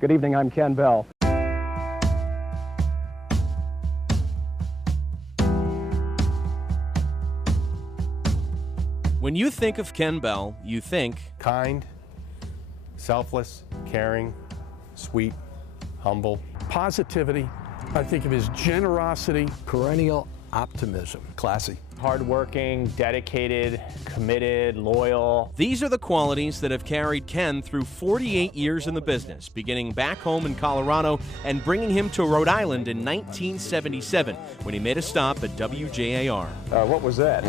Good evening, I'm Ken Bell. When you think of Ken Bell, you think Kind, selfless, caring, sweet, humble. Positivity. I think of his generosity. Perennial optimism. Classy. Hardworking, dedicated, committed, loyal. these are the qualities that have carried Ken through 48 years in the business, beginning back home in Colorado and bringing him to Rhode Island in 1977 when he made a stop at WJAR. What was that?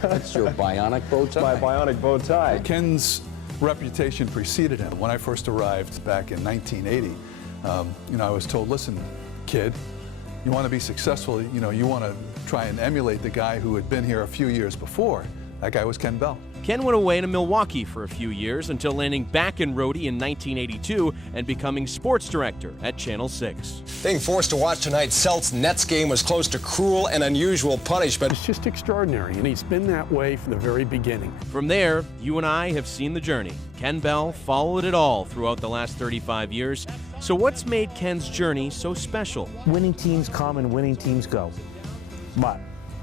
That's your bionic bow tie. My bionic bow tie. Ken's reputation preceded him. When I first arrived back in 1980, I was told, listen, kid, you want to be successful, you want to try and emulate the guy who had been here a few years before. That guy was Ken Bell. Ken went away to Milwaukee for a few years until landing back in Rhodey in 1982 and becoming sports director at Channel 6. Being forced to watch tonight's Celts-Nets game was close to cruel and unusual punishment. It's just extraordinary, and he's been that way from the very beginning. From there, you and I have seen the journey. Ken Bell followed it all throughout the last 35 years. So what's made Ken's journey so special? Winning teams come and winning teams go, but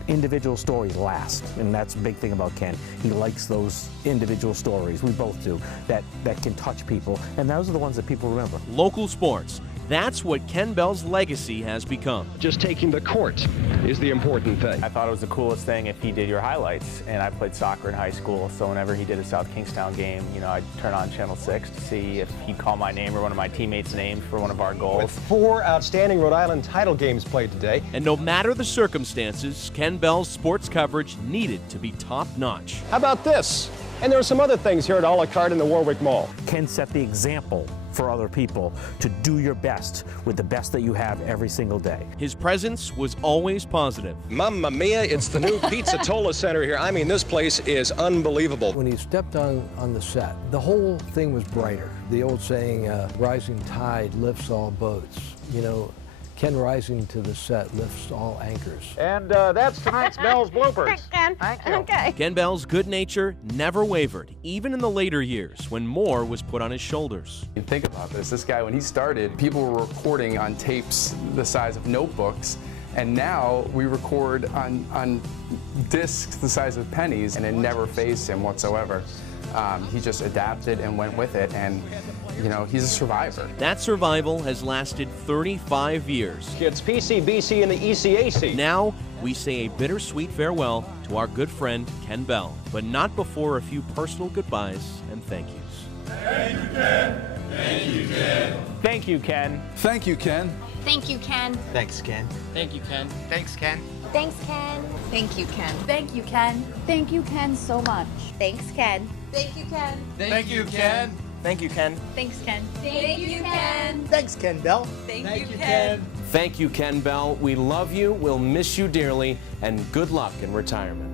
individual stories last, and that's a big thing about Ken. He likes those individual stories, we both do, that can touch people, and those are the ones that people remember. Local sports. That's what Ken Bell's legacy has become. Just taking the court is the important thing. I thought it was the coolest thing if he did your highlights, and I played soccer in high school, so whenever he did a South Kingstown game, I'd turn on Channel 6 to see if he'd call my name or one of my teammates' names for one of our goals. With 4 outstanding Rhode Island title games played today. And no matter the circumstances, Ken Bell's sports coverage needed to be top-notch. How about this? And there are some other things here at a la carte in the Warwick Mall. Ken set the example for other people to do your best with the best that you have every single day. His presence was always positive. Mamma mia, it's the new Pizzatola Center here. I mean, this place is unbelievable. When he stepped on the set, the whole thing was brighter. The old saying, rising tide lifts all boats. Ken rising to the set lifts all anchors. And that's tonight's Bell's bloopers. Thank you. Okay. Ken Bell's good nature never wavered, even in the later years when more was put on his shoulders. You think about this guy, when he started, people were recording on tapes the size of notebooks, and now we record on discs the size of pennies, and it never fazed him whatsoever. He just adapted and went with it, and he's a survivor. That survival has lasted 35 years. It's PCBC and the ECAC. Now, we say a bittersweet farewell to our good friend Ken Bell, but not before a few personal goodbyes and thank yous. Thank you, Ken. Thank you, Ken. Thank you, Ken. Thank you, Ken. Thank you, Ken. Thanks, Ken. Thank you, Ken. Thanks, Ken. Thanks, Ken. Thank you, Ken. Thank you, Ken. Thank you, Ken, so much. Thanks, Ken. Thank you, Ken. Thank you, Ken. Thank you, Ken. Thanks, Ken. Thank you, Ken. Thanks, Ken Bell. Thank you, Ken. Thank you, Ken Bell. We love you, we'll miss you dearly, and good luck in retirement.